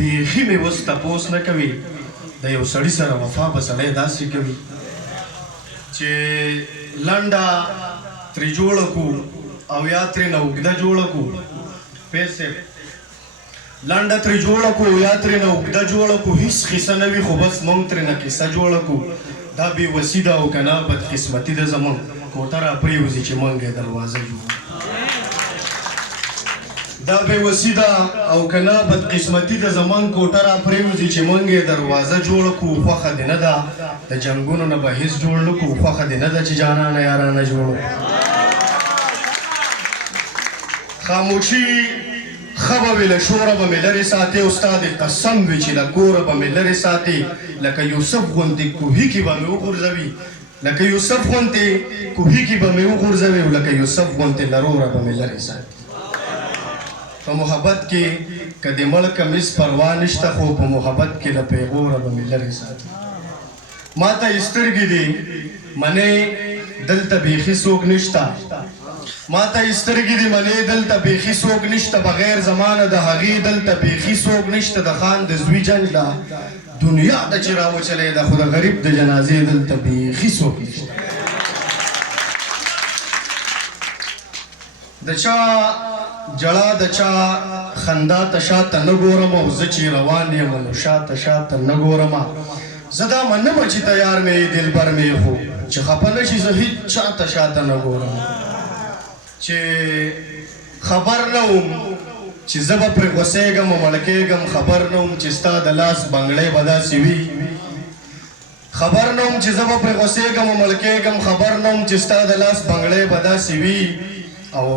بیخي مې اوس تپوس نه کوي د یو سړي سره وفا به سړی داسې کوي چې لنډه ترې جوړه کړو او یا ترېنه اوږده جوړه کړو پیسې لنډه ترې جوړه کړو یا ترېنه اوږده جوړه کړو هېڅ قصه نه وي خو بس موږ ترېنه قصه جوړه کړو دا بېوسي ده او که نه بدقسمتي ده زموږ کوټه را پرېوځي چې موږ یې دروازه جوړو دا بېوسي ده او که نه بدقسمتي ده زموږ کوټه را پرېوځي چې موږ یې دروازه جوړه کړو خوښه دې نه ده د جنګونو نه به هېڅ جوړ نه کړو خوښه دې نه ده چې جانانه یارانه جوړو خاموشي ښه به وي له شوره به مې لرې ساتې او ستا د قسم وي چې له کوره به مې لرې ساتې لکه یوسف غوندې کوهي کې به مې وغورځوي لکه یوسف غوندې کوهي کې به مې وغورځوي او لکه یوسف غوندې له روره به مې لرې ساتي په محبت کې که د مړ کمیس پروا نشته خو په محبت کې له پیغوره به مې لرې ساتي ما ته یې سترګې دي منې دلته بیخي څوک نشته ما ته یې سترګې دي منې دلته بیخي څوک نشته بغیر زمانه د هغې دلته بیخي څوک نشته د خان د زوی جنګ ده دنیا ده چې راوچلې ده خو د غریب د جنازې دلته بیخي څوک نشته د چا جړا د چا خندا ته شاته نه ګورم او زه چې روان یم نو شاته شاته نه ګورم زه دا منمه چې تیار مې دلبر مې خو چې خفه نه شي زه هېڅ چاته شاته نه ګورم چې خبر نه وم چې زه به پرې غوسېږم او مړه کېږم خبر نه وم چې ستا د لاس بنګړۍ به داسې وي خبر نه وم چې زه به پرې غوسېږم او مړه کېږم خبر نه وم چې ستا د لاس بنګړۍ به داسې وي او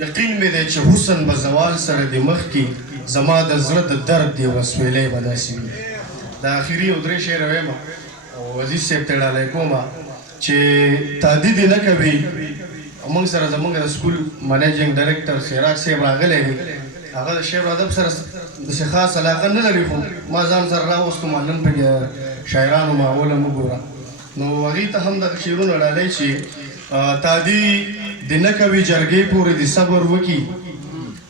یقین مې دی چې حسن به زوال سره د مخکې زما د زړه د درد یوه سویلی به داسې وي د آخري یو درې شعره ویم او عزیز صاحب ته ډالۍ کوم چې تهدید یې نه کوي موږ سره زموږ د سکول منیجنګ ډایرکټر سراج صاحب راغلی دی هغه د شعر ادب سره داسې خاص علاقه نه لري خو ما ځان سره راوستم نن پکې شاعرانو ماحول هم وګوره نو هغې ته هم دغه شعرونه ډالۍ چې تادي د نه کوي جرګې پورې د صبر وکړي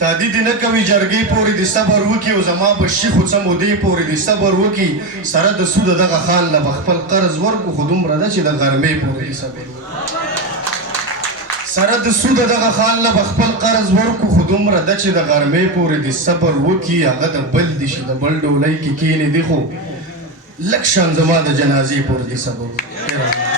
تادي د نه کوي جرګې پورې د صبر وکړي او زما په شي خو څه مودې پورې د صبر وکړي سره د سود دغه خان له به خپل قرض ورکړو خو دومره ده چې د غرمې پورې د صبر سره د سود دغه خان له به خپل قرض ورکړو خو دومره ده چې د غرمې پورې د صبر وکړي هغه د بل دي شي د بل ډولۍ کې کښېنې دي خو لږ شان زما د جنازې پورې د صبر وکړي